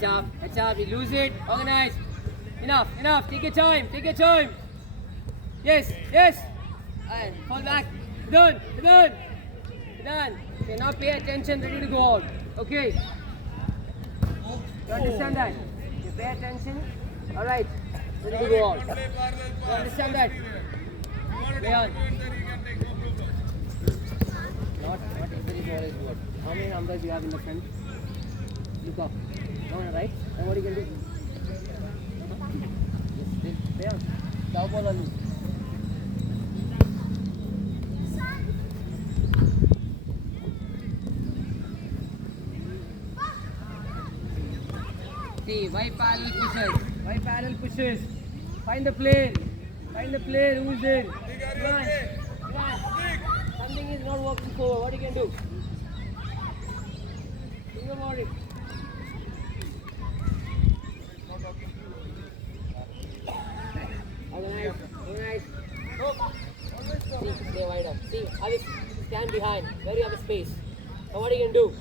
Heads up, you lose it, organize. Enough, take your time. Yes. And fall back. Done. Okay, now pay attention, ready to go out. Okay. You understand that? You pay attention. Alright, ready to go out. You understand that? Play on. Not every ball is good. How many numbers you have in the front? Look up. On right. And what are you going to do? Yes, play on. Cow ball only. See, why parallel pushes? Find the player who's in. Come on. Something is not working forward. What you can do? Think about it. Organize. See, stay wide up. See, Avis, stand behind. Where you have a space. Now what you can do?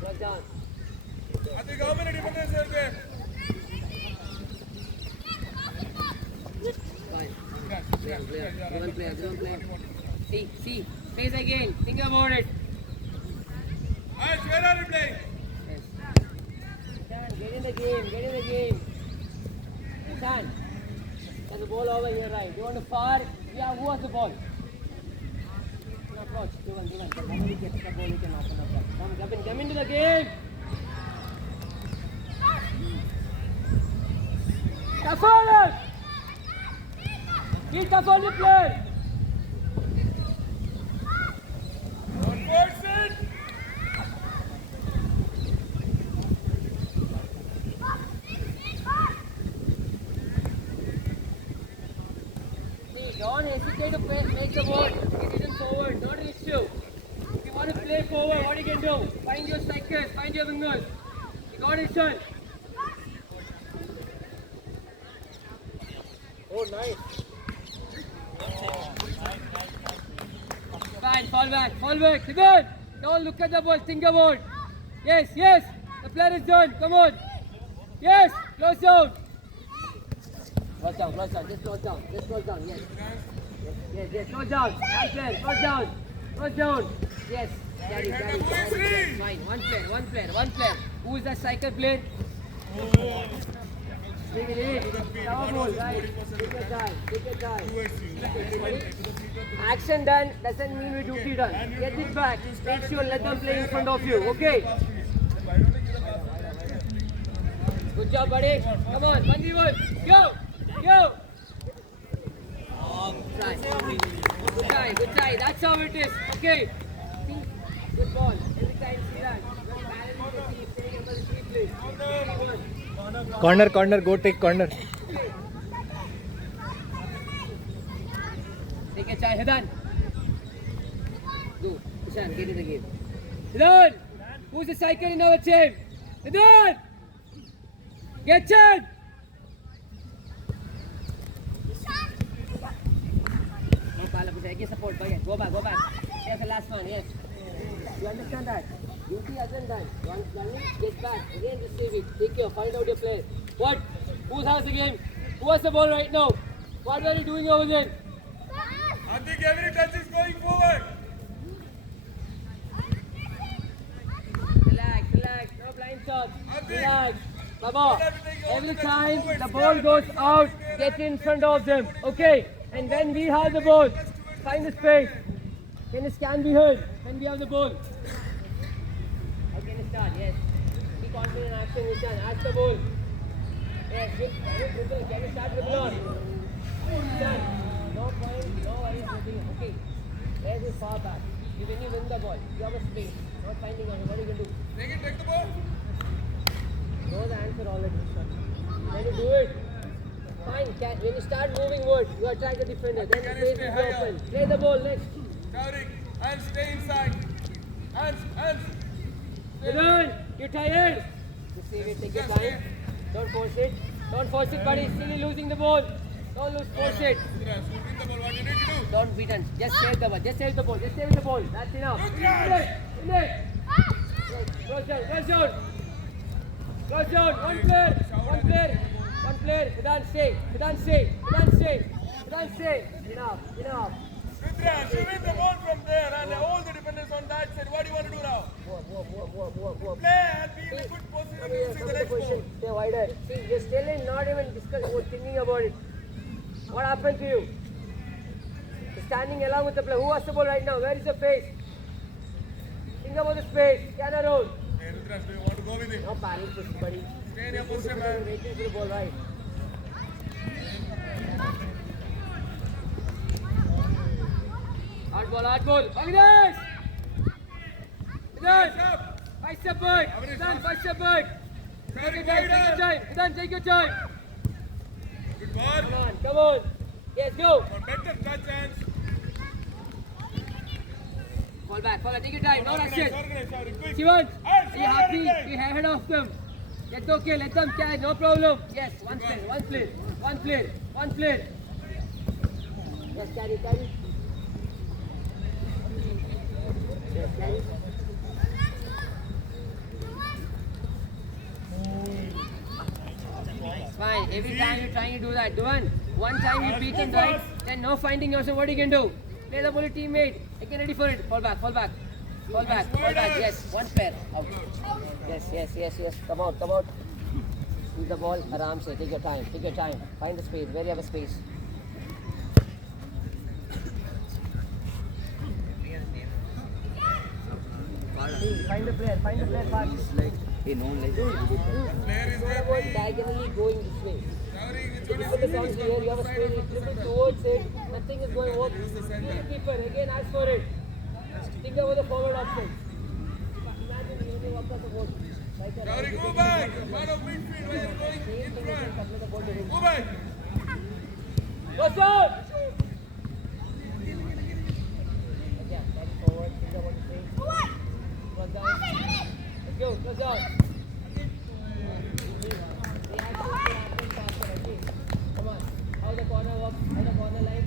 Drop down. I think how many defenders are there? Fine. One player. See. Space again. Think about it. Ash, where are you playing? Yes. Get in the game. Hassan. There's a ball over here, right? You want to far? Yeah, who has the ball? Approach. Give one. The moment he gets the ball, he can open up. Come into the game. Tough on us. Be tough on the player. One person. See, don't hesitate to make the ball. It isn't forward, not an issue. If you want to play forward, what you can do? Find your strikers, find your wingers. You got it, son. Oh, nice. Fine, fall back. Good. Don't look at the ball, think about it. Yes. The player is done. Come on. Yes, close down. Close down. Just close down. Yes. Close down. One player. Close down. Yes. Carry. Fine. One player. Who is the striker player? Cover ball, right? Take your time. Action done doesn't mean we duty done. Get it back. Make sure let them play in front of you. Okay? Good job, buddy. Come on, 1v1. Go. Good try. That's how it is. Okay. See, good ball. Every time see that. Corner, go take corner. Take a try, Hidan. Go, Ishan, get in the game. Hidan! Who's the striker in our team? Hidan! Get it! No, Pala, again support, go back. Here's the last one, yes. You understand that? Duty hasn't done. Once done it, get back. Again receive it. Take care. Find out your player. What? Who has the game? Who has the ball right now? What are you doing over there? I think every touch is going forward. Relax. No blind shots. Relax. Baba, every time the ball goes out, get in front of them. Okay? And when we have the ball, find the space. Can you stand behind when we have the ball? Start, yes. Be confident in action, Nishan. Ask the ball. Yes, can you start dribble on? Nishan, no point, no worries, nothing. Okay. There's his far back. When you win the ball, you have a space. Not finding on what are you going to do? Take the ball. Know the answer already, Nishan. When you do it, fine. When you start moving word, you attract the defender. Then the space will be open. Play the ball next. Tariq, and stay inside. Hands. Hidan, you tired? Receive it, take your time. Don't force it, buddy. Still losing the ball. Don't lose, force it. Rudra, shooting the ball. What you need to do? Don't beat us. Just save the ball. Just save the ball. Just save the ball. That's enough. In it. Close down. Close down. Close down. One player. One player. One player. Vedant stay. Vedant stay. Vedant stay. Vedant stay. Enough. Enough. Rudra, shooting the ball from there and all the defenders on that side. What do you want to do now? Move. Play and be in a good position Come to here. receive Come the to the next ball. position. Stay wider. See, you're still in. Not even thinking about it. What happened to you? You're standing along with the player. Who has the ball right now? Where is the face? Think about the space. Scanner road. Hey, Rudra, do you want to go with him? No panic, buddy. Stay in your position, man. Waiting for the ball, right? Hard ball, hard ball. Avinash! Avinash! Five step back. Avinash, 5 step back. Take your time, take your time. Avinash, take your time. Good ball. Come on. Yes, go. For better touch hands. Fall back, fall back. Take your time. No rushing. Organize, Shauri, quick. Shivan, Hands, are you forward, happy? everything. Be ahead of them. That's okay. Let them carry. No problem. Yes, one player, one player, one player, one player. Yes, carry, carry. Yes, carry. Fine. Every time you're trying to do that, one time you beat them right, then no finding yourself. What you can do? Play the ball, your teammate. Get ready for it. Fall back, fall back, fall back, fall back. Yes, one pair out. Yes, yes, yes, yes. Come out, come out. Use the ball. Aram se. Take your time. Take your time. Find the space. Where you have a space. Find the player. Find the player fast. Player is Throw the there, ball please. diagonally going this way. Shauri, which You one is put the the bounce here, you have a space, you dribble towards it, nothing is going over. Use the Use center. the keeper, again ask for it. Think about the forward option. Imagine you walk off the ball. Like a Shauri, go back. Part of midfield. Why are you going in front? Go back. Go down! Yeah, back forward, think about the space. Close down. Let's go, close down. Come on. How the corner works, how the corner line.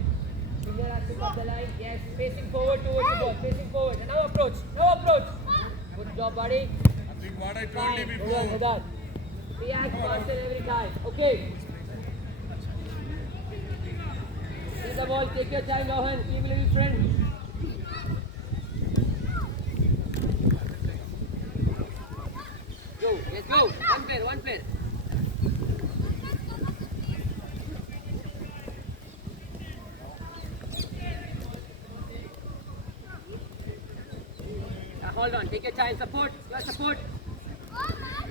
Finger has to cut the line. Yes, facing forward towards the ball. Facing forward. And now approach. Now approach. Good job, buddy. I think what I told Fine. you Hold before. on, hold on. React faster every time. Okay. See the ball. Take your time, Lohan. Keep a little friend. Go. Let's go. One player. One player. Hold on, take your time, support, your support.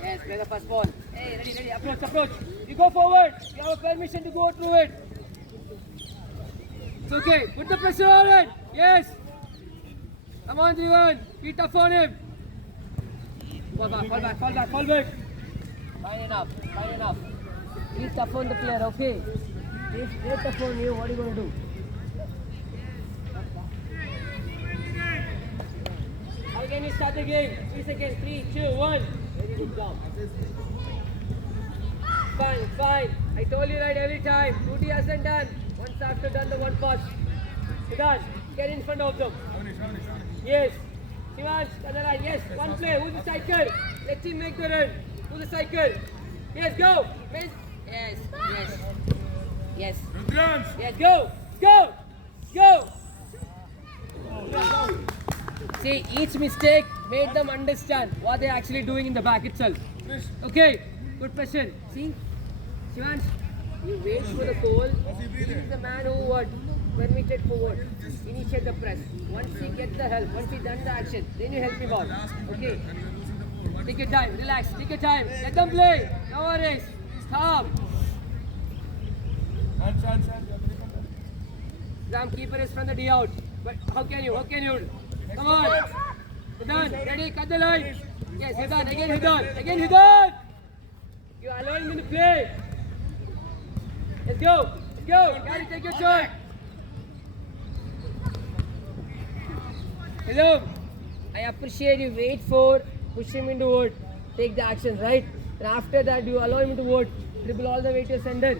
Yes, play the first ball. Hey, ready, ready, approach, approach. You go forward, you have permission to go through it. It's okay, put the pressure on it. Yes. Come on, Drivan, be tough on him. Fall back, fall back, fall back, fall back. Fine enough, fine enough. Be tough on the player, okay? If they're tough on you, what are you going to do? How can you start the game? 3 seconds. 3, 2, 1. Very good job. Fine, fine. I told you right every time. Duty hasn't done. Once after done the one pass. Siddharth, get in front of them. Yes. Shivansh, Kadala, yes. One play. Who's the cycle? Let him make the run. Who's the cycle? Yes, go. Yes, yes. Yes. Rudrans. Yes, go. Go. Go. See, each mistake made them understand what they're actually doing in the back itself. Okay, good question. See, Shivansh, you wait for the goal. He is the man who what permitted forward, initiate the press. Once he gets the help, once he done the action, then you help him out. Okay, take your time, relax, take your time. Let them play. No worries. Stop. Ram keeper is from the D out. But how can you? How can you? Come on. Hidan, ready? Cut the line. Yes, Hidan. Again Hidan. Again Hidan. You are allowing him to play. Let's go. Let's go. Gary, take your shot. Hello. I appreciate you. Wait for push him into wood. Take the action, right? And after that, you allow him to wood. Dribble all the way to your sender.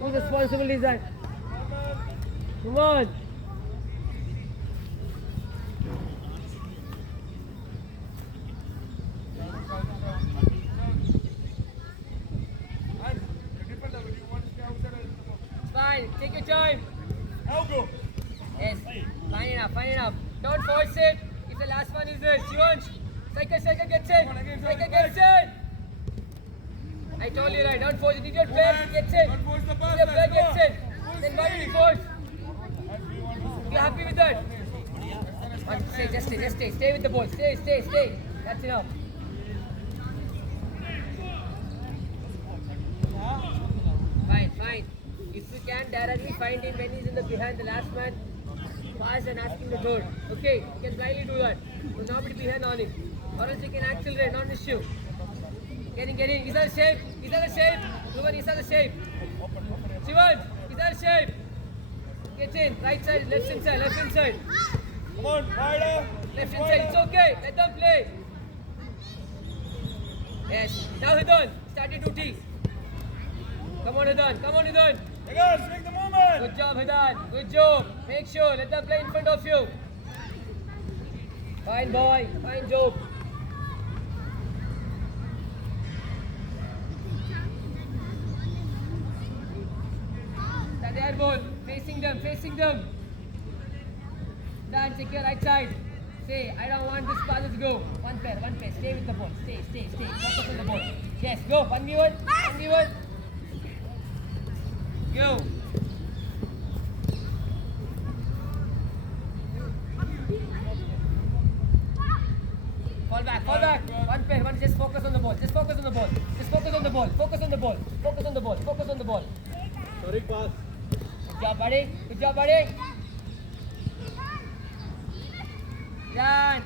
Whose responsibility is that? Come on. And the defender, will you want to stay outside or in the box? It's fine. Take your time. Elbow. Yes. Fine enough. Fine enough. Don't force it. If the last one is this, Shivansh. Cycle gets in. Cycle gets in. I told you right. Don't force it. If your player gets in. Don't force the pass. If your player let's gets go. in, then why do you force? And we want to You happy with that? Stay, just stay. Stay with the ball. Stay. That's enough. Fine. If you can directly find him when he's in the behind the last man, pass and ask him to go. Okay, you can blindly do that. There's nobody behind on him. Or else you can accelerate, not an issue. Get in. He's out of shape. Ruben, he's out of shape. Shivan, he's out of shape. Get in. Right side, left inside. Come on, wider. Left inside, it's okay. Let them play. Yes. Now Hidan, start your duty. Come on, Hidan. Hey guys, make the movement. Good job, Hidan. Good job. Make sure, let them play in front of you. Fine boy. Fine job. Stand there, ball. Facing them. Dan, take your right side. Say, I don't want this ball to go. One pair. Stay with the ball. Stay. Focus on the ball. Yes, go. 1v1. Go. Fall back. One pair. Just focus on the ball. Focus on the ball. Sorry, pass. Good job, buddy. Dan,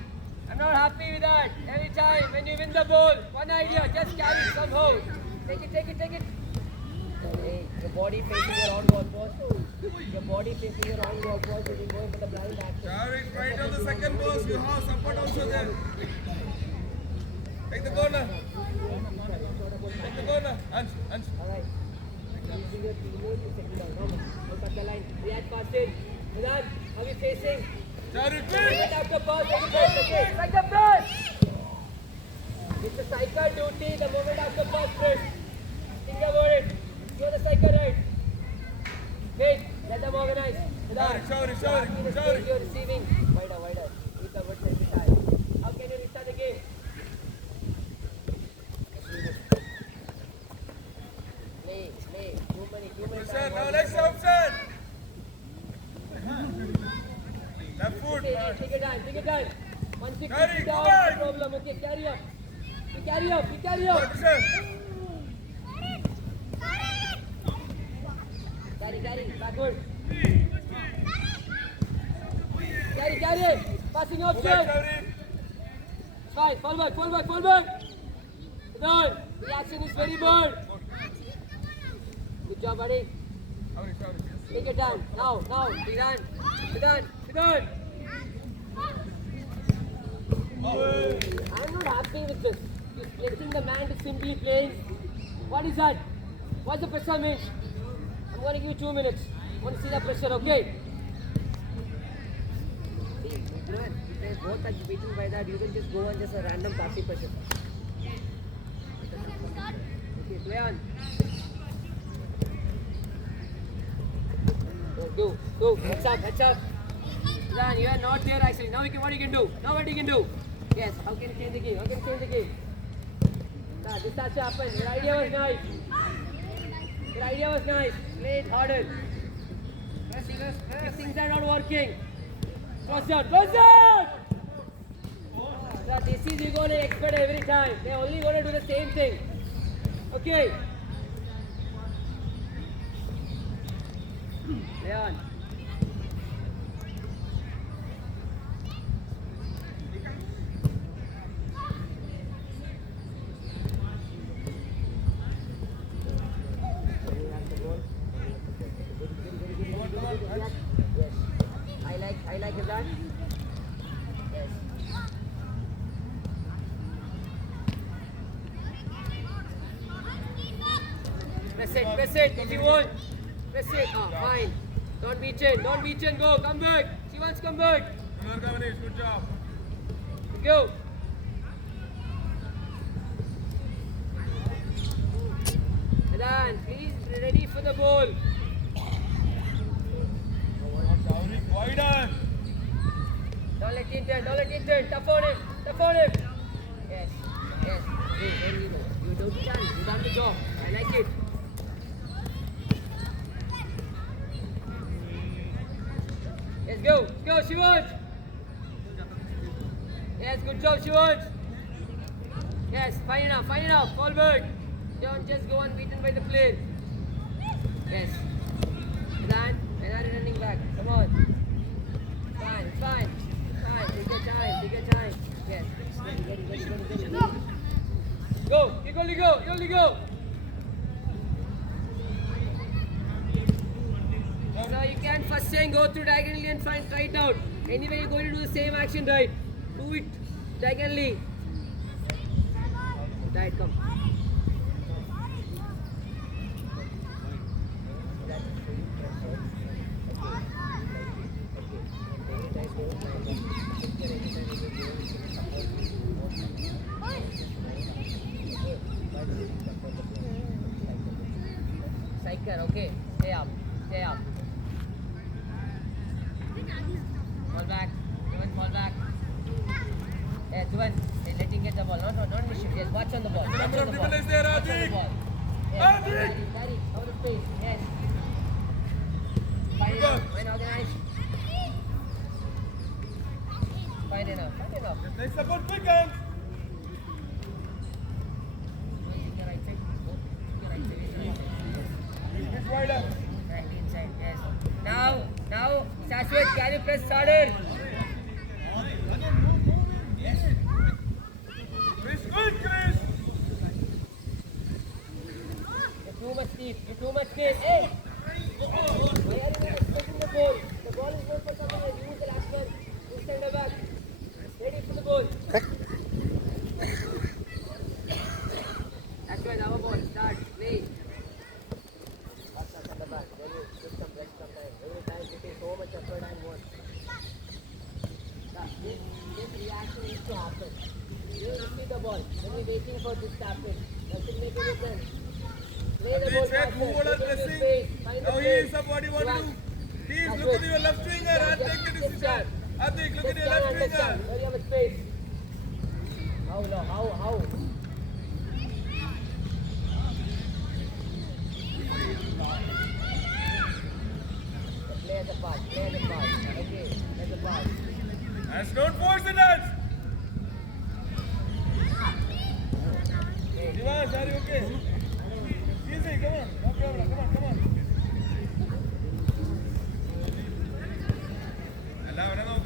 I'm not happy with that. Every time when you win the ball, one idea, just carry it somehow. Take it. Hey, your body facing your own goal post. You're going for the blind action. Sharik, right on the second post. You have support also there. Take the corner. Ansh. Alright. Using your teammate to settle down. Now, look at the line. Riyad passed in. Milan, how are you facing? Sharik, Get out the pass. Like the press. It's a cycle duty. The moment after pass press. Think about it. You're the cycle right. Wait. Let them organize. Milan. Sharik. You're receiving. Wider. You covered every time. How can you restart the game? Play. Too many Listen, now times. next option. Left foot. Okay, take your time. Once you Carry, kick go down, back. no problem. Okay, carry up. You carry up. Listen. Carry. Backward. Carry. Passing Go option. back, Sharik. Fine. Fall back. Done. The action is very good. Good job, buddy. Sharik. Take it down. Now. Be done. I'm not happy with this. You're letting the man to simply playing. What is that? What's the pressure mean? I'm going to give you 2 minutes. I want to see the pressure, okay? See, if they both are beaten by that, you can just go on just a random passive pressure. Okay, play on. Go. Heads up. Dan, you are not there actually. Now what you can do? Yes, how can you change the game? Nah, this has to happen. Your idea was nice. Play it harder. If things are not working, close down. This is you're going to expect every time. They're only going to do the same thing. Okay. Leon. Yes. I like that. Yes. Press it if you want. Press it. Ah, fine. Don't beat in. Don't beat in. Go. Come back. She wants to come back. Ganesh, good job. Go. Adan, please be ready for the ball. Wider. Don't let him turn. Don't let him turn. Tough on him. Tough on him. Yes. Yes. Very good. You don't chance. You done the job. I like it. Let's go. Go, Shivaj. Yes, good job, Shivaj. Yes, fine enough. Fine enough. Fall back. Don't just go unbeaten by the player. Yes. Plan. When are you running back? Come on. Fine, fine. Fine. Take your time. Take your time. Yes. Get it. Go. You only go. You only go. So you can first thing go through diagonally and try it out. Anyway, you're going to do the same action, right? Do it diagonally. Right, come. Cycle, okay. Stay up. Stay up. Fall back. Juvan, fall back. Yes, Juvan. Let him get the ball. Not mission. Yes, watch on the ball. Watch Number on of the ball. people is there, Watch on the Rajiv. ball. Yes, Rajiv. carry. Cover the space. Yes. Fine Good. enough. Fine organized. Fine enough. Fine enough. Next support, quick hands. Go to the right side. Go to the right side. It's wider. Right inside. Yes. Now, Shashwat, carry press started. Chris, good, Chris. You're too much deep. You're too much deep. Hey! Why are you not expecting the ball? The ball is not for someone else. Use the last one. You stand back. Ready for the ball. That's right, our ball. Start. Play. Watch out on the back. Then you put some rest sometimes. Every time you take so much effort and work. This reaction needs to happen. You receive the ball. Then you're waiting for this to happen. Doesn't make any sense. Play the ball Check faster. who all are Look at the pressing. space. Find the Now he place. is up. What do you want to do? He is That's look at good. your left winger and take the decision. Atik, look at your left winger. Where you have a space. How long? How? Play as a pass. Play as a pass. Okay, as a pass. That's not force the dance. Divas, are you okay? Easy, come on. No problem. Come on. Allah, what about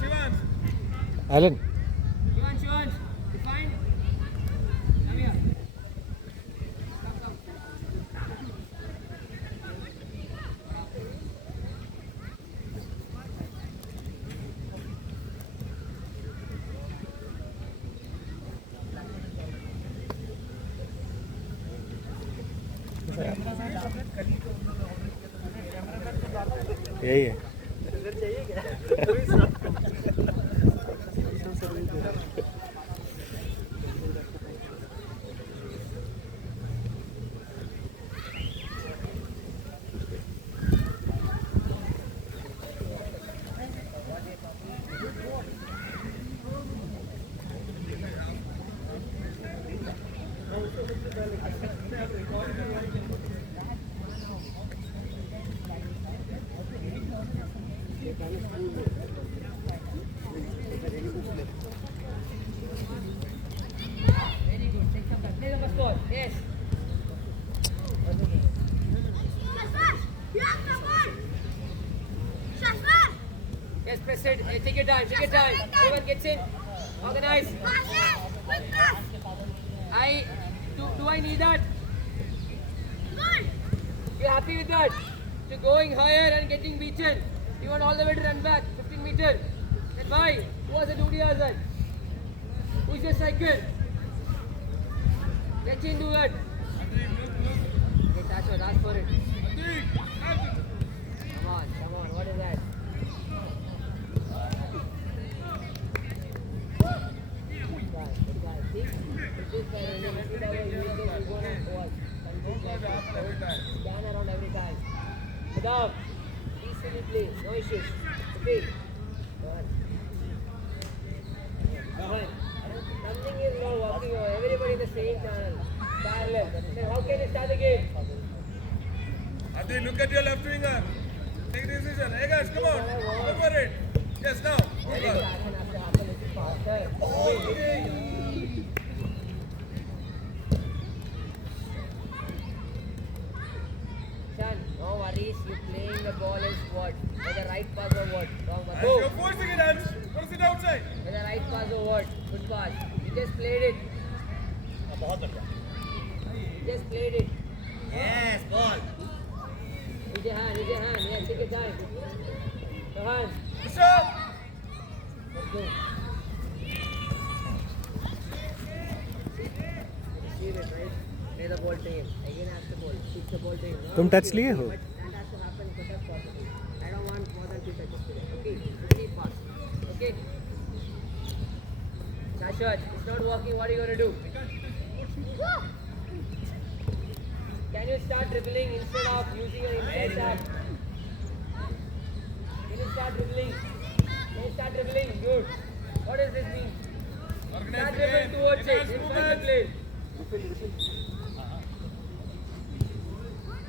Shivan. Alan. Shivan, you fine? Come here. Come. यही है Very good. Take some time. Play the first ball. Yes. Yes, press it. Take your time. Everyone gets in. Organize. Do I need that? You happy with that? To going higher and getting beaten. You want all the way to run back 15 meters. Then why? Who was the duty Azad? Who is your cycle? Let him do it. Okay, Shashwat, ask for it. Come on, what is that? Good guy. See? With this guy, when you see the way he is, you're gonna watch. Scan around every time. Adam, peacefully play, no issues. Okay. Go on. Something is not working over. Everybody in the same channel. Parallel. Then how can you start the game? Adi, look at your left winger. Take a decision. Hey guys, come on. Go for it. Yes, now. Good Action ball. after happen a little faster. Shan, no worries. You playing the ball is what? Whether right pass or what? Wrong pass. And Go. you're forcing it, Hans. Force it outside. Whether right pass or what? Good pass. You just played it. You just played it. Yes, ball. Use your hand. Yeah, take your time. Go on. Bishop. Let's go. Receive it, right? Play the ball to him. Again ask the ball. Kick the ball to him. तुम touch लिए हो? But that has to happen quick as possible. I don't want more than 2 touches today. Okay? Receive fast. Okay? Shashwat, it's not working. What are you going to do? Can you start dribbling instead of using your inside tap? Can you start dribbling? Good. What does this mean? Start Organize dribbling again. towards it. Yes, Inside the movement. play.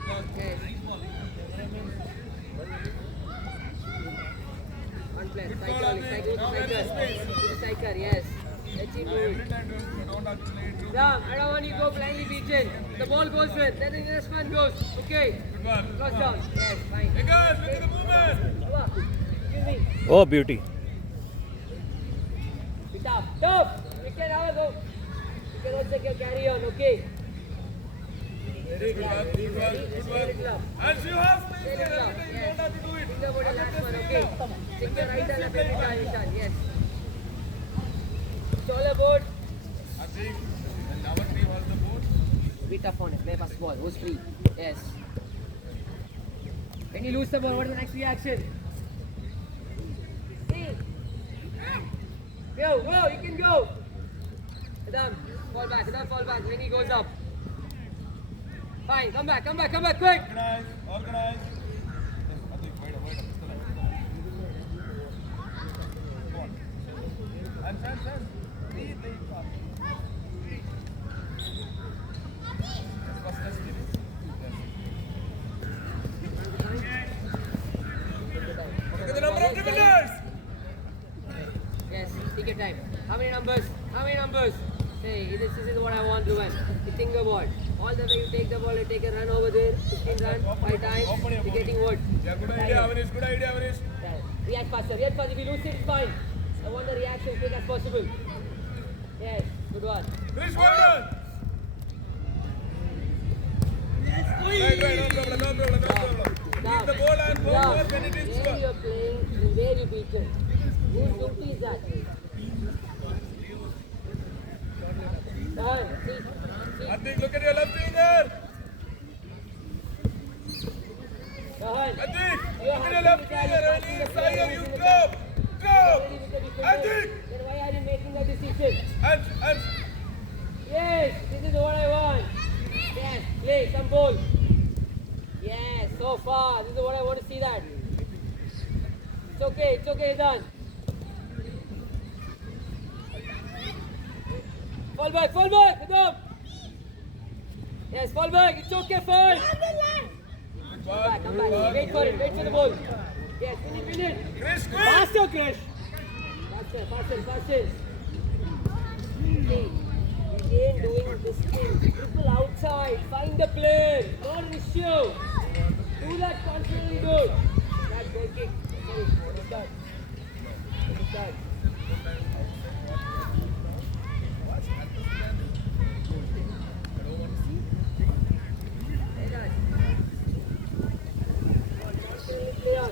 Okay. One place. Good Cycle, ball, Abhi. cycle, Now get the space. cycle, yes. Let's see, move it. Every time you don't have to play it through. Ram, I don't want you to go blindly beach in. The ball goes with, then the next one goes. Okay. Good ball. Cross down. Yes, fine. Hey guys, look at the movement. Come on. Excuse me. Oh, beauty. Be tough. Tough. You can have a go. You can also carry on, okay? Very good ball. Good ball. Good ball. And you have space Very there. good. Every time you Yes. don't have to do it. Finger body last one, okay? Take your right hand up every time, Ishan. Yes. It's all about I think number 3 was the board. be tough on it. Play fast ball. Who's free? Yes. When you lose the ball, what is the next reaction? See? Go, you can go. Adam, fall back. When he goes up. Fine, come back, quick. Organize. Yes, I think wait up. Just the line. Go on. And. Lead. Let's give it. Look at the number of dribblers. Yes, take your time. How many numbers? Hey, this is what I want, Ruben. Hitting the ball. All the way you take the ball, you take a run over there. 15 run, 5 times. You're getting what? Yeah, good idea, Avanish. Good idea, Avanish. React faster. If you lose it, it's fine. I want the reaction quick as possible. Yes, good one. Finish well done. Right. No problem. Keep the ball and go forward when it is Where score. you're playing, where you beaten. Whose duty is that? See. Atik, look at your left finger. Rahan, Atik, you're look at your happy left with finger. that, When you're he is happy higher, with you the drop. Already with the defender. Atik. Then why are you making that decision? And. Yes, this is what I want. Yes, play some ball. Yes, so far. This is what I want to see that. It's okay, done. Fall back, Adam. Yes, fall back. It's okay, fall. Come back. Wait for the ball. Yes, win it. Chris, quick. Faster, Krish. Faster. See, again doing this thing. Triple outside. Find the player. Not an issue. Do that confidently good. That goal kick. Sorry, what is that? Hey, guys. Play on.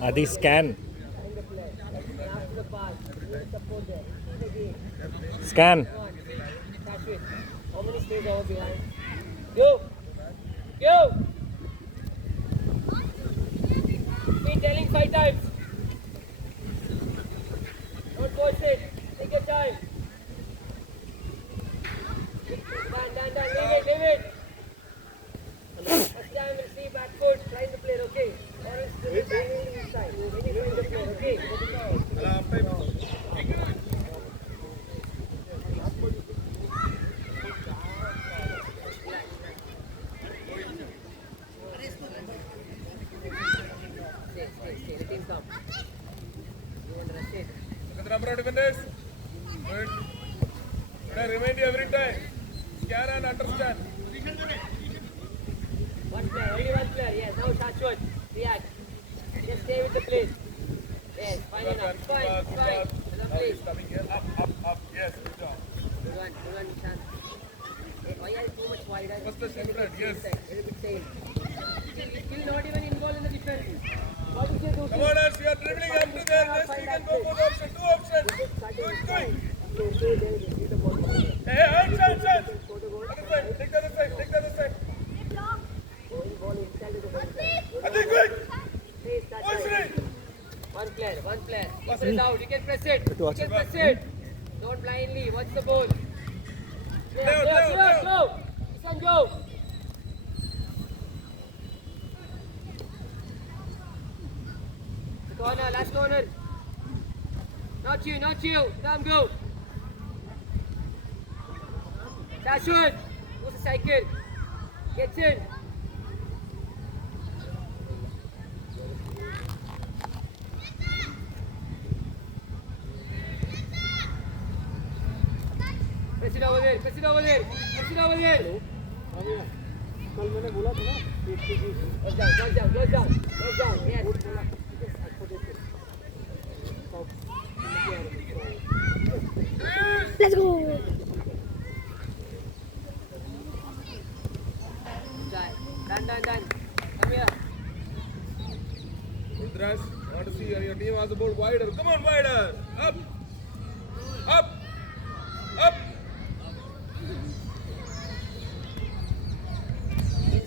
Adi, scan. Find the play. After the pass, you support there. Can. Come on. Ashwin. How many space over behind? Go. Go. Been telling 5 times. Don't force it. Take your time. Done. Leave it. First time we'll see back foot. Try the player, okay? Or else we'll be banging inside. When you find the player, okay? Stay. The team come. You want to rush it? Look at the number of defenders. Good. Should I remind you every time? Scan and understand. One player, only one player. Yes, now Shashwat. React. Just stay with the place. Yes, fine enough. Fine. Now he's coming here. Up. Yes, good job. Good one, Nishan. Why are you too much wider? First the center, yes. Very big side. Still not even involved in the defense. What is he doing? Come on, Ars, you are dribbling up to there. Next we can go for the option. 2 options. Hey, hands. Other side. Take the other side. Adi, quick. One player. Press it out. You can press it. Don't blindly. Watch the ball. Go. Nishan, go. Corner, last corner. Not you. Come, go. Shashwat. Who's the cycle? Gets in. Press it over there. Goes down. Yes. Let's go. Done. Come here. Rudras, I want to see your team has the ball wider. Come on, wider. Up.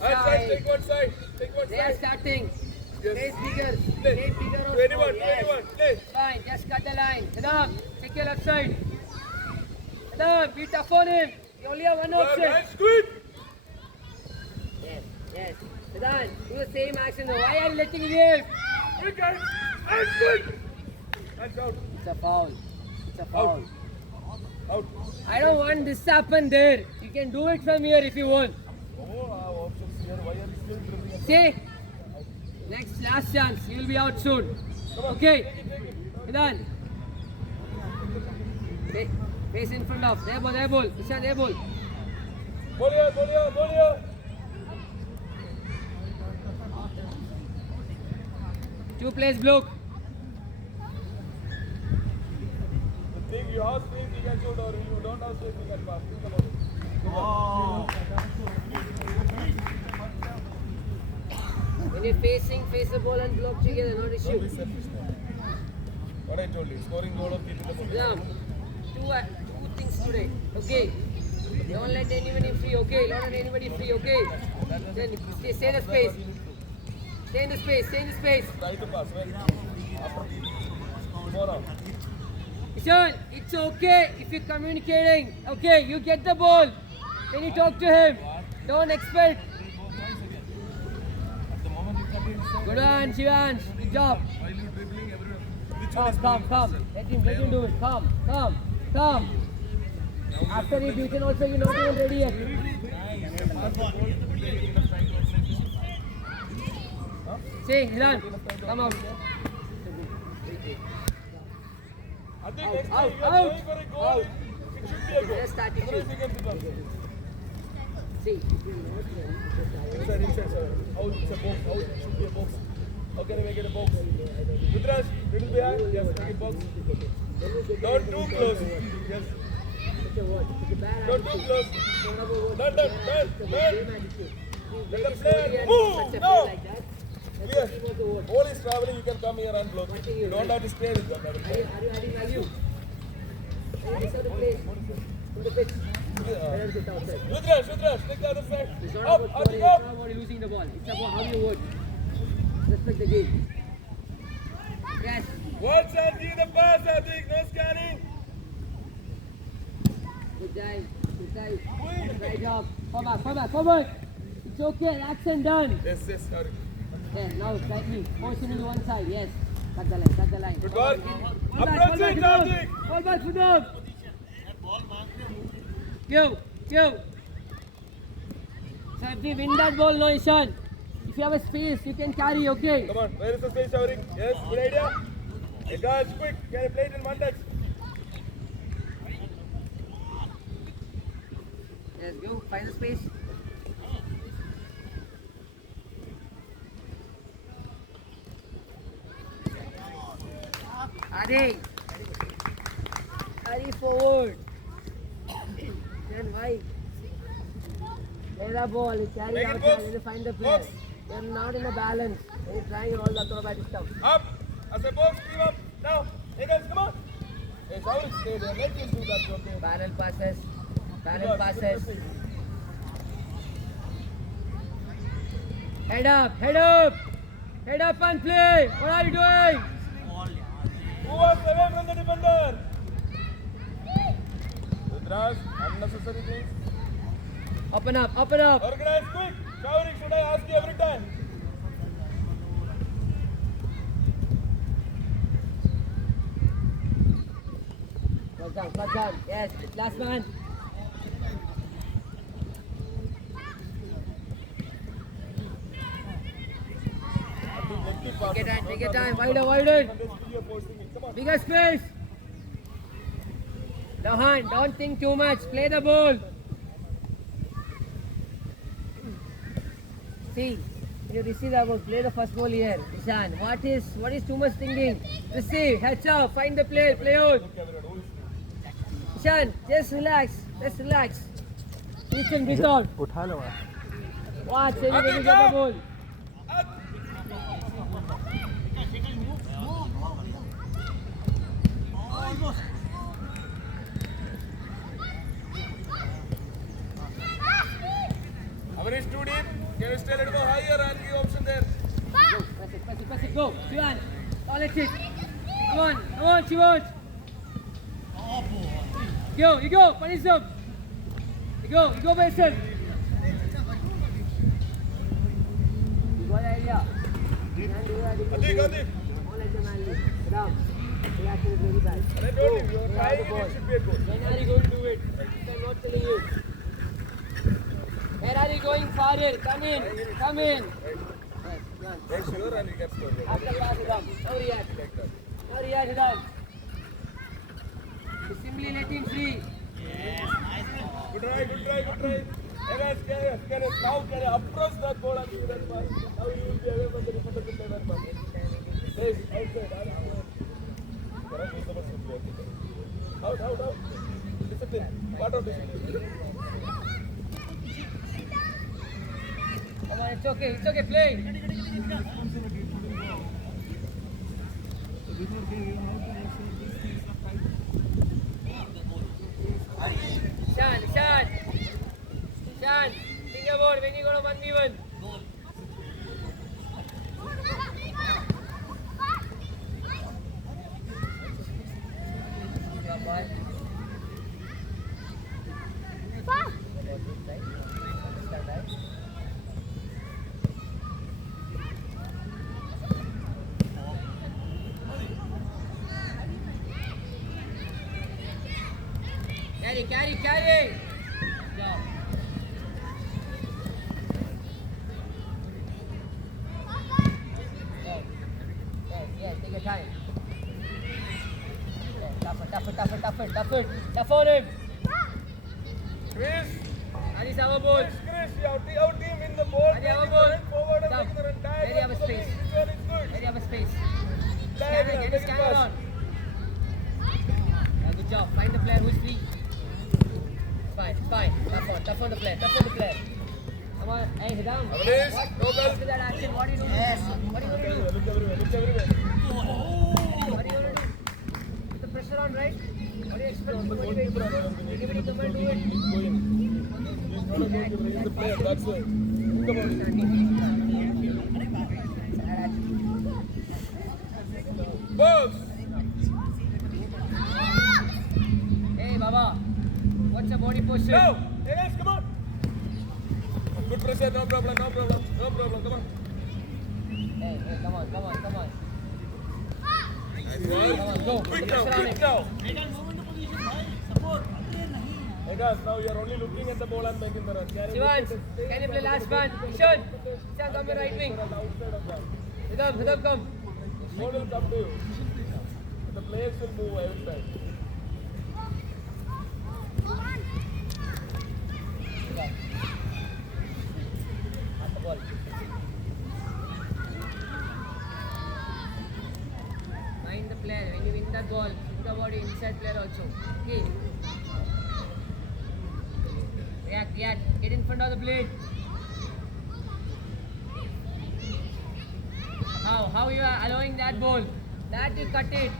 Outside, take one side. They are starting. Yes. Place bigger. Play. Place bigger on To anyone, score, yes. play. Fine, just cut the line. Adam, take your left side. Adam, be tough on him. You only have one option. Nice, good. Yes. Adam, do the same action. Why are you letting him? Good guys. Hands good. Hands out. It's a foul. Out. I don't want this to happen there. You can do it from here if you want. Oh, options here. Why are you still dribbling? See? Last chance. You will be out soon. Okay. Done. Face in front of. There ball. Ishan, there ball. Ball here. 2 players block. The thing you have space, you can shoot, or you don't have space, you can pass. Come on. When you're face the ball and block together, not issue. Don't be selfish now. What I told you, scoring goal or keeping the ball. Now, two things today. Okay. Don't let anybody free. Okay. Don't let anybody free. Okay. Then stay in the space. Stay in the space. Try to pass. Well, after 4 out. Ishan, it's okay if you're communicating. Okay, you get the ball. Then you talk to him. Don't expect. Good on, Shivansh. Good job. While you dribbling, everyone. Calm. Let him do it. Calm. After he beaten also, you're not even ready yet. See, Hiran, come out. I think next time Out. you are going for a goal, it should be a goal. Just attitude. Otherwise you can become. See. Inside, sir. Out, it's a box. Out, it should be a box. How can I make it a box? Rudras, little behind. Yes, make it box. Not too close. Yes. Not too close. Done. Let the player move. No. Clear. Ball is traveling. You can come here and block. You don't have to stay with them. Are you adding value? Any serve the place from the pitch. Better sit outside. Rudrash, take the other side. It's not Up, about up, scoring, it's up. not about losing the ball. It's about how you would respect the game. Yes. Watch and give the pass, Hardik. No scanning. Good dive. Good dive. Right job. Forward. It's okay. Action done. Yes, Hardik. Yeah, now slightly. Force him into one side. Yes. Cut the line. Good ball. Fall Approach back it, to them. Hardik. Fall back to them. Go. So if we win that ball, no Ishan. If you have a space, you can carry, okay? Come on, where is the space, Hardik? Yes, good idea. Hey guys, quick. Can I play it in one touch? Yes, go. Find the space. Hurry forward. Then why? There's a ball. You carry Make it outside. box. You need to find the player. Box. You're not in a balance. You're trying all the acrobatic stuff. Up. I say box, team up. Now. Hey guys, come on. Hey, Saurabh, stay there. Let him do that, okay? Parallel passes. Good. Head up and play. What are you doing? Move us away from the defender. Rudrash, unnecessary things. Open up. Organize quick. Showering, should I ask you every time? Cut down. Yes, last man. Take your time. Wider. Come on. Bigger space. Lohan, don't think too much. Play the ball. See, when you receive the ball, play the first ball here. Ishan, what is too much thinking? Receive, heads up, find the play on. Ishan, just relax. Reach and breathe out. उठा लो Watch, everybody get the ball. Avanish too deep. Can you stay a little more higher and give option there? Press it, go. Shivan, all it. Come on, Shivan. You go, punish them. You go, Mason. You got the idea. You can do that. Hardik. All like the man. Ram, reaction is very bad. And I told you, you are trying, it should be a goal. When are you going to do it? I'm not telling you. Where are you going, Farid? Come in. Yes, Shivan. Make sure and you can score. After pass, Ram. Now react, Ram. You simply let him free. Good try. Hey guys, can you now approach that ball and give that pass? Now you will be away from the defender to play that pass. Hey, outside. Out. Discipline. Part of discipline. Come on, it's okay, play. Shan, think about when you go to 1v1. Carry. Go. Yes, take your time. Tough on him. Chris, And it's our ball. Chris, our team in the ball. And our ball. Forward and Come. making the run. Where you have a space. This one is good. Where you have a space. Diagonal, Get make his it camera fast. on. Yeah, good job. Find the player who is free. It's fine. Tough on the player. Come on, hey, sit down. Avanish, no ball. After that action, what are you doing? What are you going to do? Look everywhere. What are you going to do? Put the pressure on, right? What are you on the goalkeeper and he's going. He's not a goalkeeper, he's the player, that's why. Think about it. Box! Hey, Baba. What's your body posture? Now! Hey guys, come on! Good pressure, no problem, come on. Hey, come on. Nice one. Go. Quick now. Hey guys, now you are only looking at the ball and making the run. Shivan, can you play last man? Ishan, come your right wing. Outside of that. Hidam, come. The ball will come to you. The players will move every time. Pass the ball. Mind the player. When you win that ball, think about the inside player also. Okay. React. Get in front of the blade. How you are allowing that ball? That you cut it.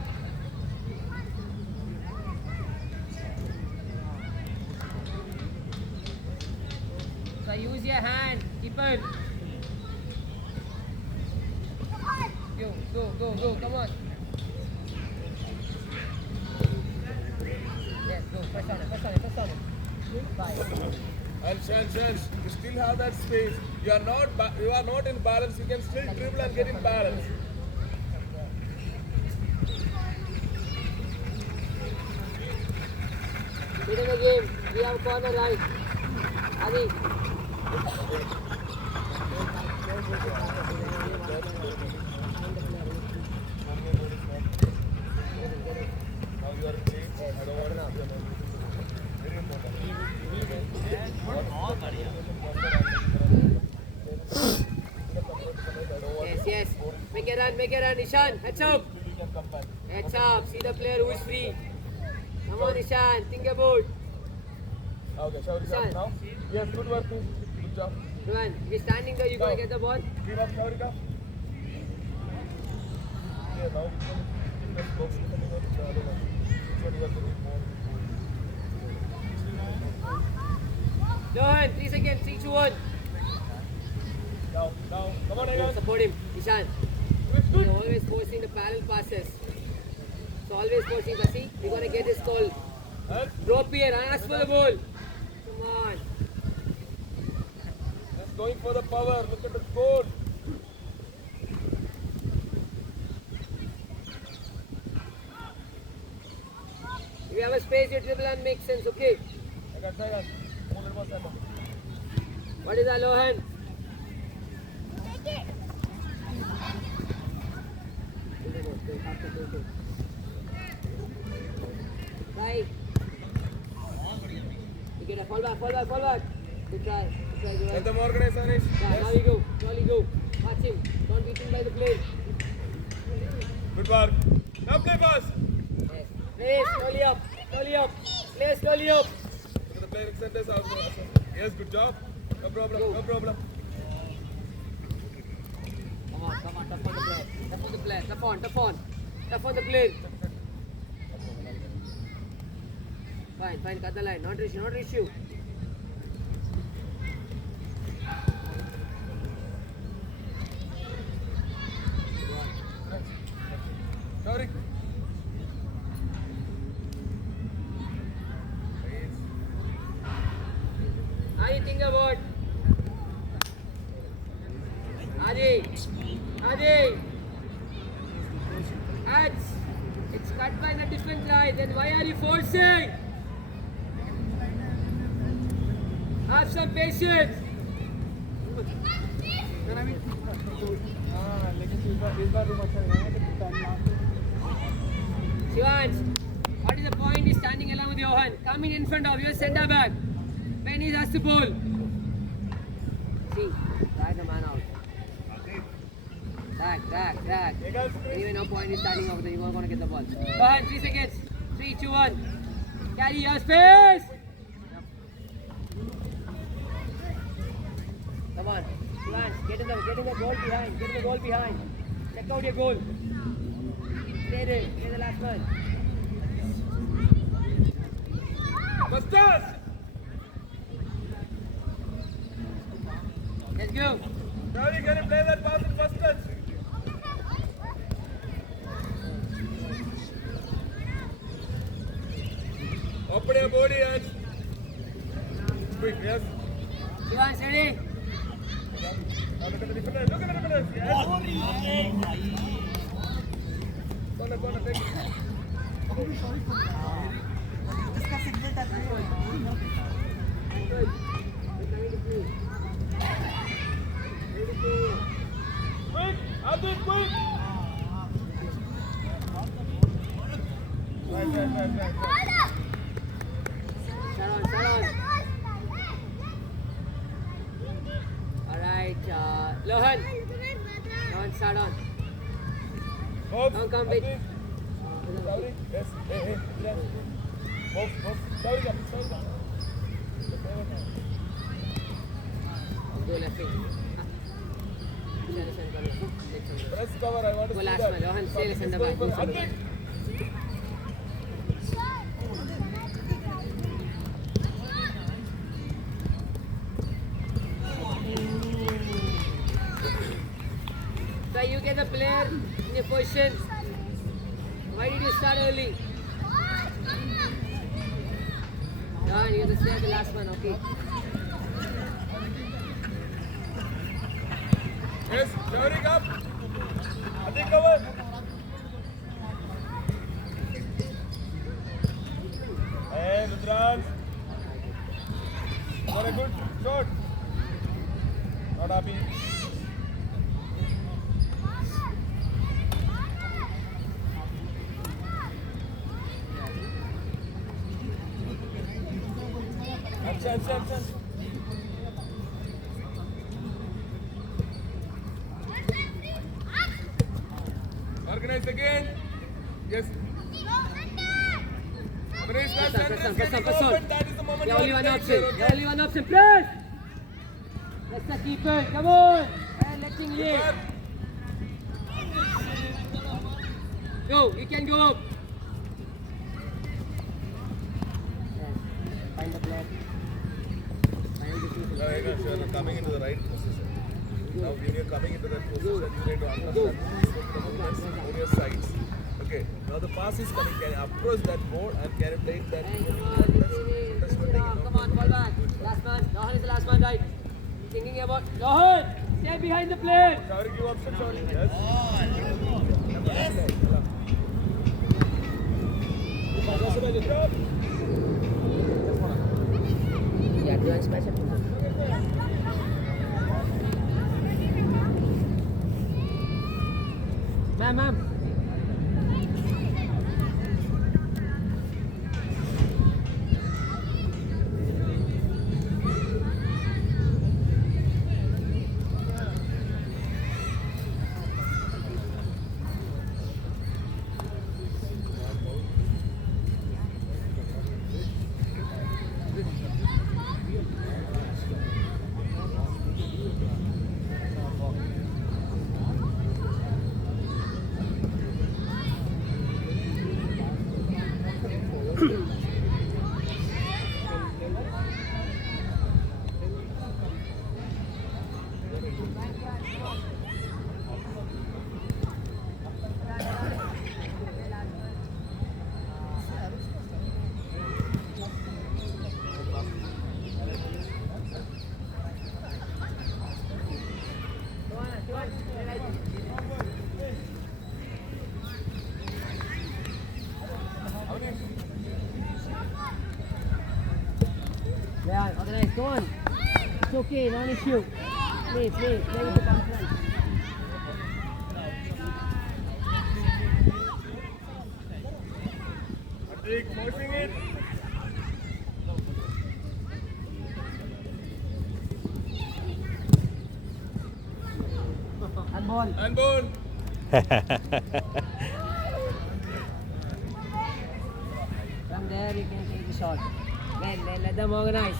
So use your hand, keeper. Go, come on. Yes, go, press on it. Bye. And chance, you still have that space. You are not in balance. You can still dribble and get in balance. Mid in the game, we have corner right. Adi. Now you are in shape. I don't want to. Very important. Yes. Make a run, Ishan. Heads up. Heads up. See the player who is free. Come on, Ishan. Think about. Okay, shall we start now? Yes, good work, team. Good job. Rohan, if you're standing there, you're going to get the ball. Give up, Shaurika. Yeah, now we can keep the box coming out. I don't know. Which one you have to do more? Rohan, 3 seconds. 3, 2, 1. Now. Come on, Egan. Support him. Ishan. It's good. You're always forcing the parallel passes. So always forcing, Kasi. We're going to get this goal. And Drop here. Ask for the ball. Come on. just going for the power. Look at the score. If you have a space, you dribble and make sense, okay? Egan. Move it more center. What is that, Lohan? Right. You get a fall back. Good try. Let them organize, Anish. Yeah, now you go. Slowly go. Watch him. Don't beat him by the plate. Good work. Now play fast. Yes. Play slowly up. Play slowly up. Look at the player centers also. Yes, good job. No problem. Come on. Tough on the player. Tough on the player. Fine. Cut the line. Not reach you. Sorry. How you think about? Adi. It's cut by the different line. Then why are you forcing? Have some patience. Shivansh, what is the point? He's standing along with Johan. Coming in front of your centre back. When he has the ball. See, drag the man out. Drag. Anyway, no point in standing over there. You're going to get the ball. Johan, 3 seconds. 3, 2, 1. Carry your space. Come on. Shivansh, get in the goal behind. Check out your goal. Play the last one. First touch. Let's go. Ravi, can you play that pass in first touch? Open your body and quick, yes. Shivan, steady. Now look at the defender. Look at the defender. Yes. Corner, take it. Quick, Adit, quick. Right. Sharon. Alright, Lohan. Lohan, Sharon. Box. Don't compete. Adit. Sauri. Yes. Hey. Box. Sauri. Go left wing. Press cover. I want to Go see last that. one. Lohan, stay in the back. Adit. So you get the player in your position. Why did you start early? Lohan, you have to stay at the last one, okay? Yes. Sauri, up. Adit, cover. Hey, Rudrans. Got a good shot. Not happy. Action. Organize again. Yes. Press on. You only one option. Press! That's the keeper. Come on! And letting lead. Go. You can go up. Find the player. Coming into the right position. Now, when you're coming into that position, you need to understand on your sides. Okay. Now the pass is coming. Can you approach that board and can you take that? Come on, ball back. Last man. Lohan is the last man, right? Thinking about Lohan. Stay behind the player. Sorry, give option. Sorry. Yes. Yeah, do you want special? Ma'am. Yeah, organize. Go on. It's okay, non issue. Play with the confidence. Adit, forcing it. And ball. ball. From there you can take the shot. Let them organize.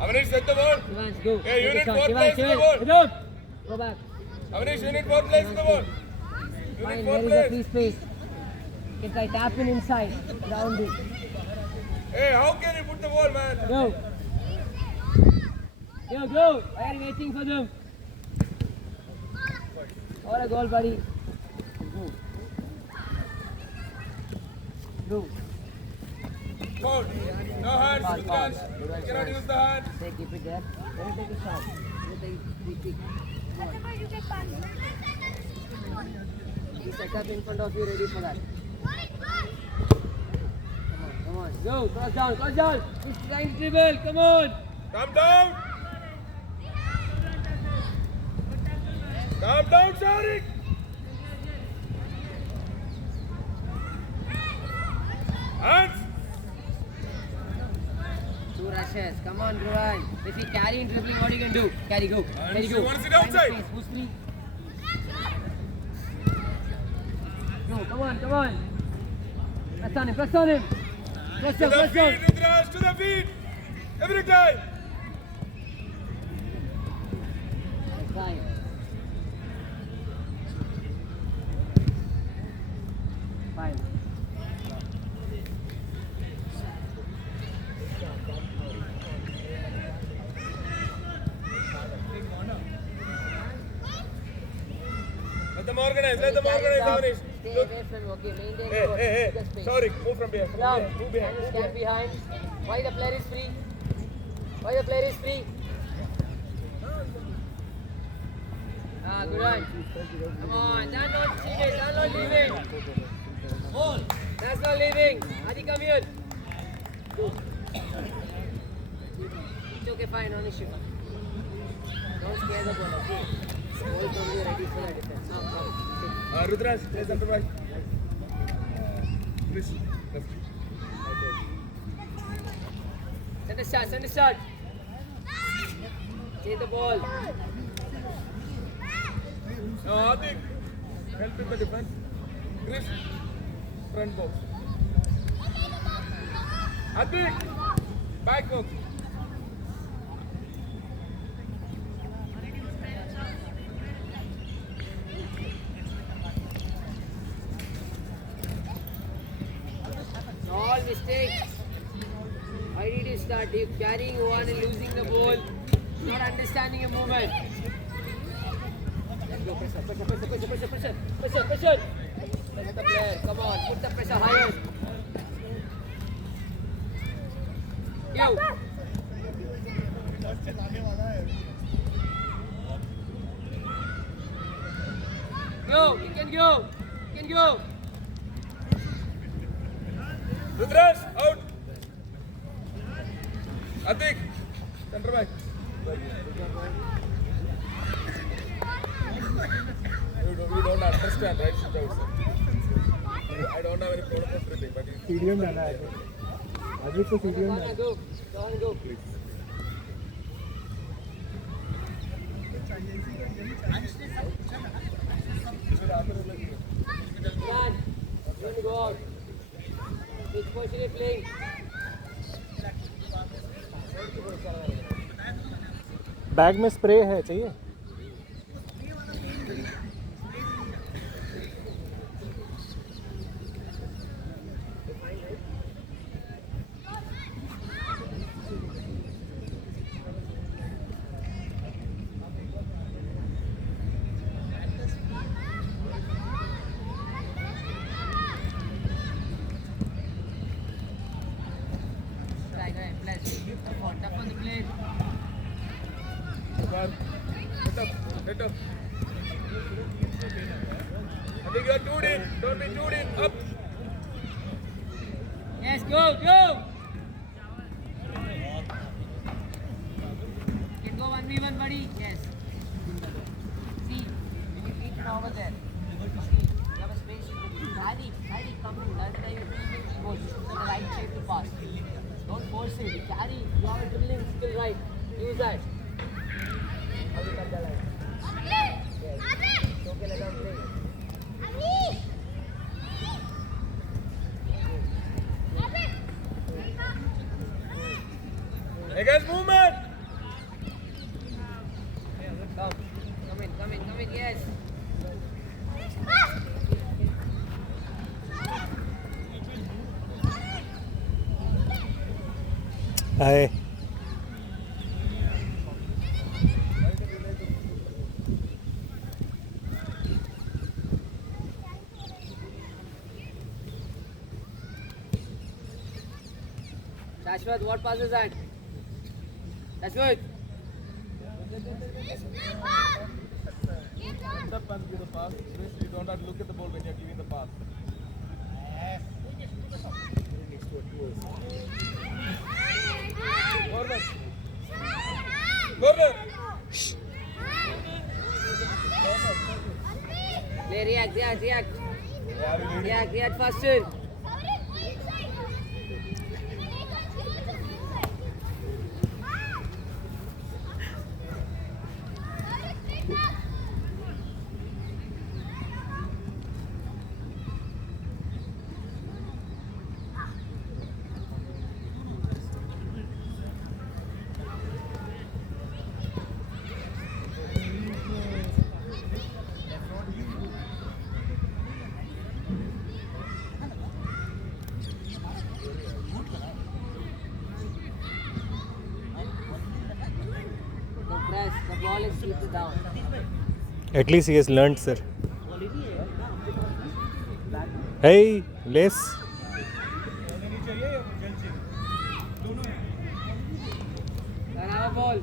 Avanish, set the ball. Shivans, go. Hey, you Take need the shot. four plays in the Shivans. ball. Go back. Avanish, you need 4 plays in the ball. You Fine, need there 4 is a plays. free space. You can try tapping inside. Round it. Hey, how can you put the ball, man? Go. Go. I am waiting for them. Or a goal, buddy. Go. Foul. No hands, Foul, Rudraj. foul. You cannot use the hand. Keep it there. Then take a shot. You take free kick. He set up in front of you, ready for that. Come on. Go. Cross down. He's trying to dribble. Come on. Calm down. Calm down, Sharik. Hands. Two rushes. Come on, Dhruvan. If he carry in dribbling, what are you going to do? Carry, go. Carry, go. You want to sit outside? Who's free? Go. Come on. Press on him. To the feet, Rudraj. To the feet. Every time. Fine. Let them organize, Avnish. Stay Look. away from him, okay? Maintain Hey, your hey, the hey. space. Sorry, move from behind. Down. Move behind. And Move stand behind. behind. Why the player is free? Ah, good one. Come on, that's not cheating, that's not leaving. Ball. That's not leaving. Adi, come here. It's okay, fine, no issue. Don't scare the ball, okay? Ball from you, ready for the defense. Now, come. Rudraj, play center back. Please. Left. Send a shot. Take the ball. No, Adik. Help in the defense. Chris. Front box. Adik. Back box. All mistakes. Why did you start carrying one and losing the ball? Not understanding your movement. Let's go, pressure. Look at the player. Come on, put the pressure higher. Go. You can go. Rudraj, out. Atik. Center back. You don't understand, right? Sit outside. I don't have any problem with dribbling, but you सीढ़ियों में जाना है अभी तो सीढ़ियों में Go on, go. Man, you want to go out. Which position are you playing? Bag में spray है चाहिए Right. Tough on the plate. One. Hit up. I think you are too deep. Don't be too deep. Up. Yes, go. Can go 1v1, buddy. Yes. See, when you reach over there, you have a space. Harry, come in. That's why your teammate goes to the right side to pass. Don't force it. You carry. You have a dribbling skill, right? Use that. How do you cut the line? Yes. It's okay, let them play. Against movement. Come in, yes. Hi Shashwat, what pass is that? Shashwat. Step and give the pass. Chris, you don't have to look at the ball when you're giving the pass. Corner. Corner. Play, react. Yeah, React faster. Press, the ball is slipped down. At least he has learned, sir. Hey, less. Can have a ball.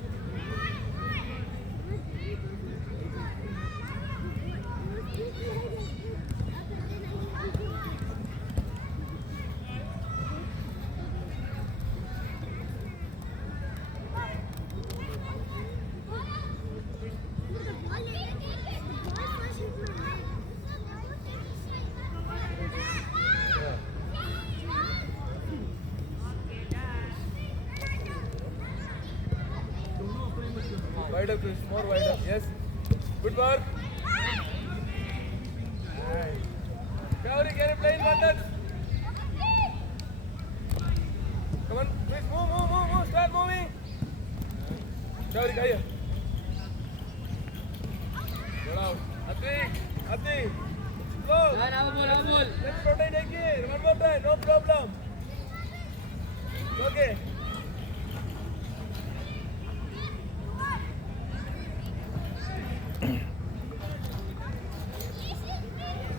Wider, Chris. More wider. Yes. Good work. Gowri, can you play in London? Come on, Chris. Move. Start moving. Gowri, come here. Get out. Ati. Go. Can have a ball. Let's rotate again. One more time. No problem. Okay.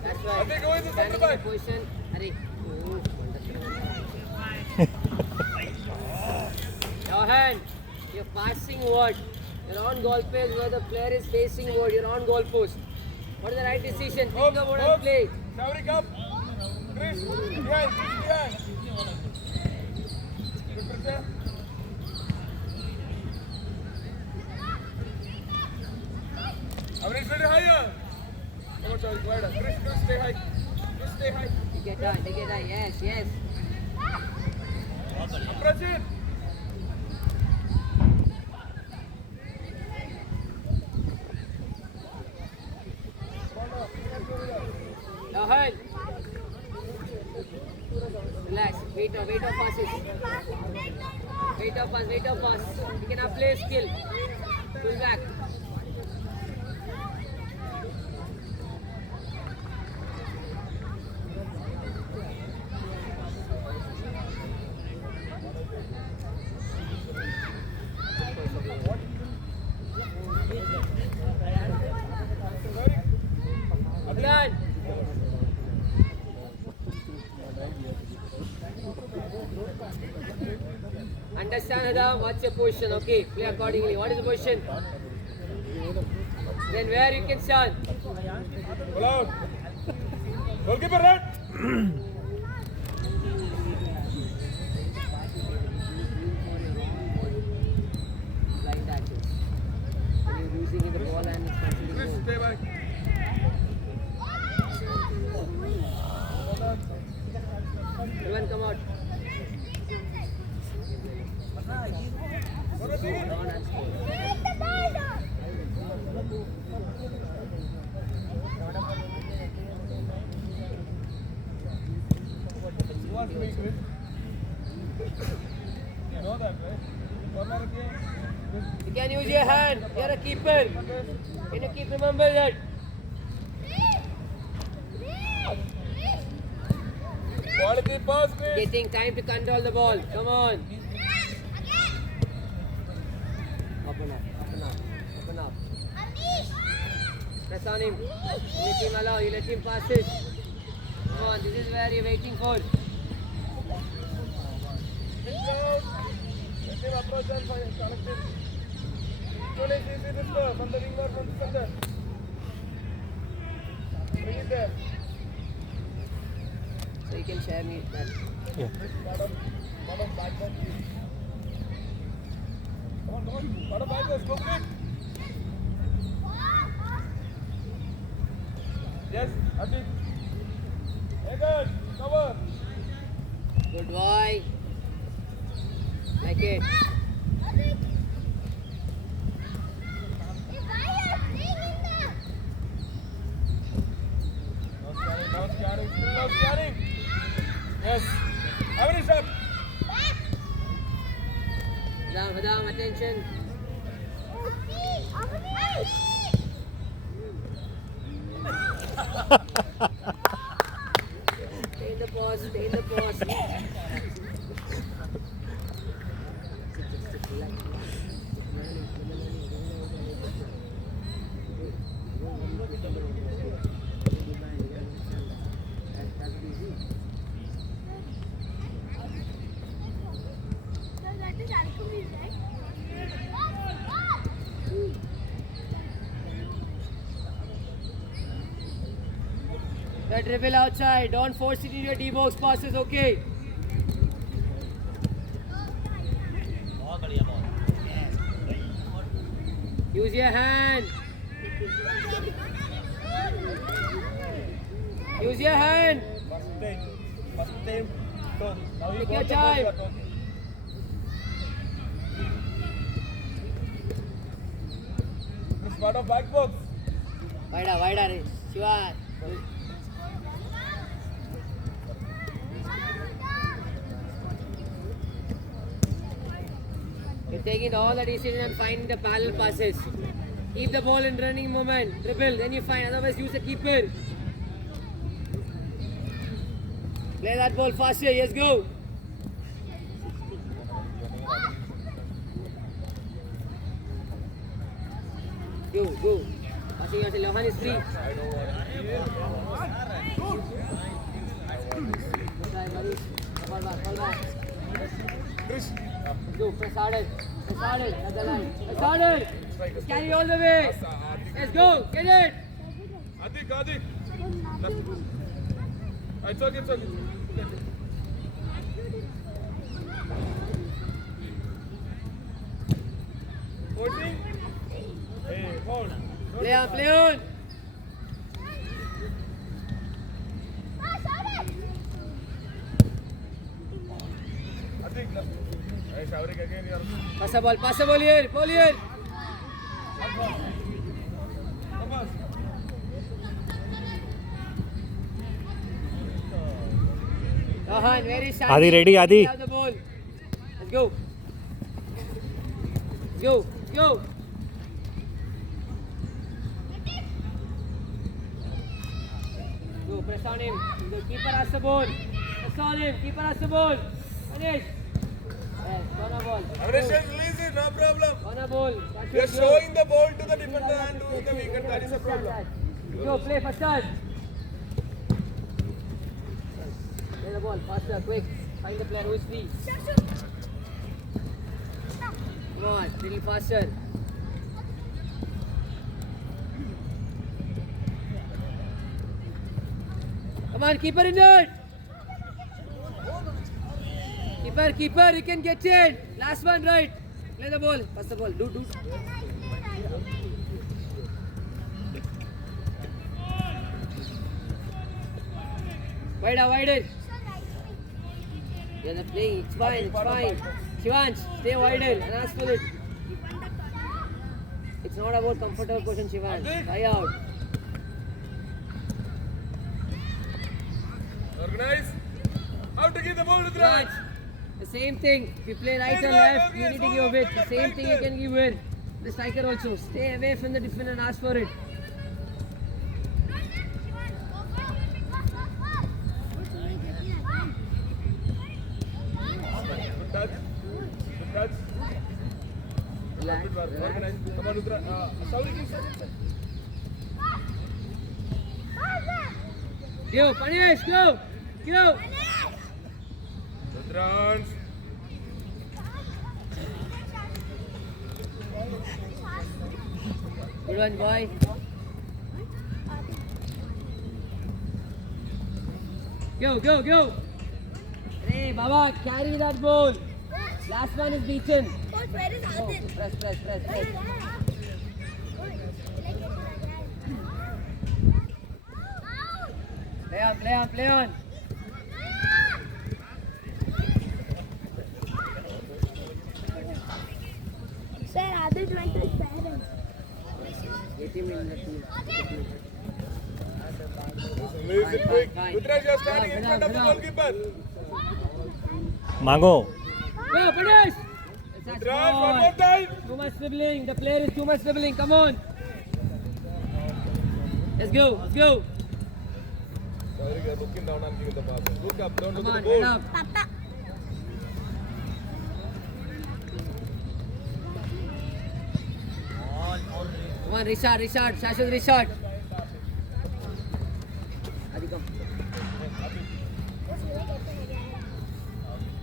That's right. Ati, go in the Standing center in the back. position. Hurry. Your hand. You're passing what? You're on goal post where the player is facing what? You're on goal post. What is the right decision? Think about and play. Gowri, come. Chris, behind. Good pressure. Avnish, little higher. Come on, Gowri, wider. Chris, stay high. Take it down. Yes. Press it. Your hand. Relax. Wait of passes. Wait of pass. You can have play skill. Pull back. Adnan. Understand, Adam, what's your position? Okay, play accordingly. What is the position? Then where you can stand? Pull out. Goalkeeper, run. Blind actions. When you're losing in the ball and it's Chris, continuing. stay back. Everyone come out. Drawn and score. Who wants to be Chris? You know that, right? Corner again. You can use your hand. You're a keeper. Can you keep remember that? Quality pass, Chris. Getting time to control the ball. Come on. Press on him. You let him allow. You let him pass it. Come on, this is where you're waiting for. Let him approach and connect it. Slowly, see this curve from the wing or from the center. Bring it there. So you can share me that. Yeah. Bottom backward. Come on. Bottom backward. Go quick. Yes, Atik. Hey, good. Cover. Good boy. Like it. Now scanning. Yes. Every step. Madam, attention. Stay in the pause. The dribble outside. Don't force it in your D-box passes, okay? बहुत बढ़िया ball. Yes. Use your hand. Use your hand. First time. So, now you Take go your to the time. ball, okay. It's part of back box. Wider. Shiva. You're taking all the decision and finding the parallel passes. Keep the ball in running moment. Dribble, then you find. Otherwise, use the keeper. Play that ball faster. Yes, go. Go. Passing yourself. Lohan is free. Fall back. Chris. Go, press harder. At the line. Press harder. Carry all the way. Let's go. Get it. Adik. It's okay. Holding. Hey, hold. Play on. Adik. Hey, Shaurik again. You're. Pass the ball here. Come. Lohan, very sharp. Adi ready, Adi. Have the ball. Let's go. Go. Go, press on him. The keeper has the ball. Press on him. Keeper has the ball. Finish. Yes, corner ball. Aggression, release it, no problem. Corner ball. You're showing the ball to the defender and doing the wicket. That is a problem. Go, play faster. Play the ball faster, quick. Find the player who is free. Come on, little faster. Come on, keeper in it. Keeper, you can get it. Last one, right. Play the ball. Pass the ball. Do. Wider. You're not playing. It's fine. Shivansh, stay wider and ask for it. It's not about comfortable position, Shivansh. Try out. Organize. How to give the ball to the right. Shivansh, the same thing. If you play right or left, you need to give a bit. The same thing you can give in. The striker also. Stay away from the defender and ask for it. Good touch. Relax. Organize. Come on, Rudra. Shaurik is Go, punish, go. Go. Rudrans. Good one, boy. Go, go, go. Hey, Baba, carry that ball. Last man is beaten. Coach, where is Go. Adit? Press, press, press, press. Play on, play on, play on. Sir, Adit went to his parents. Get him in the team. Listen quick. Fine. Rudrans, you are standing in Get front out, of the get out. goalkeeper. मांगो. Go, punish. That's Rudrans, one ball. more time. Too much dribbling. The player is too much dribbling. Come on. Let's go. Let's go. Sorry, guys, looking down and giving the pass. Look up, don't Come look on, at the head ball. up. Papa. Come on, Richard, Richard. Shashwat, Richard. Adi, come.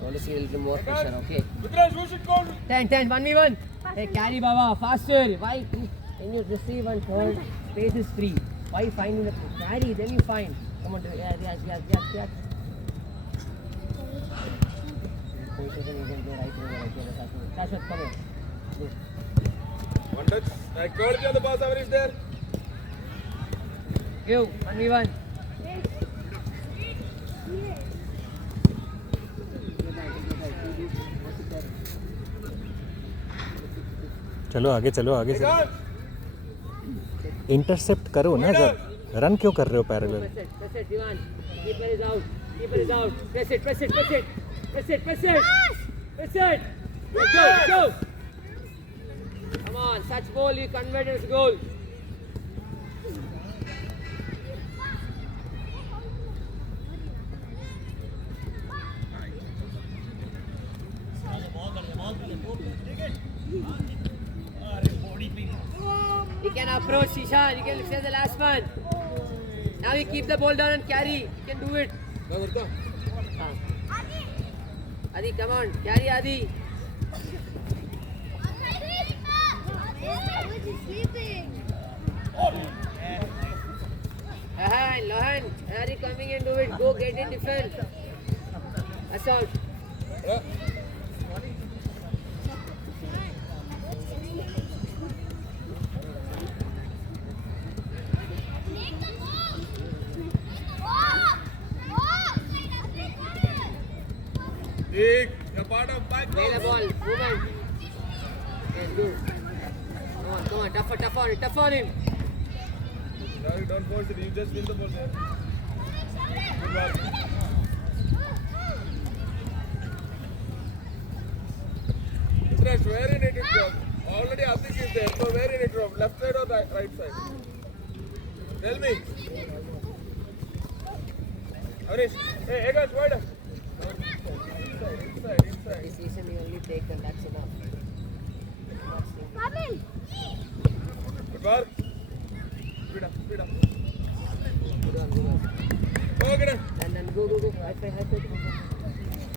Want to see a little more pressure, okay? Rudrans, you should go. 10, 10, 1v1. Hey, carry Baba, faster. Why? When you receive and third, space is free. Why finding the carry? Then you find. Come on, yes, yes, yes, yes, yes. Position you can go right here, Shashwat, come here. Go. One touch. Quality on the pass, average there. Go, 1v1. चलो आगे चलो आगे Hey, चलो. guys. Intercept करो ना जब. Run क्यों कर रहे हो parallel? Press it, Divan. Keeper is out. Keeper is out. Press it, press it, press it. Press it, press it. Press it. Let's go, let's go. Come on, such ball you convert as goal. You can approach Shishan, you can say the last man. Now you keep the ball down and carry. You can do it. Go, Gurka. Adi, come on, carry Adi. Lohan, Adi coming and do it. Go get in defense. Assault. Yeah. Dick, you're part of my Play the goal. ball. Movement. Yes, go. Come on, tough on it, tough on him. Sorry, don't force it. You just win the ball there. Good work. Rudrans, where you need to drop? Already Atik is there. So where you need to drop? Left side or right side? Tell me. Avnish, hey guys, wide. Inside. Decision you only take and that's enough. Good work. Speed up. Good one. Go, get it. And then go. High five.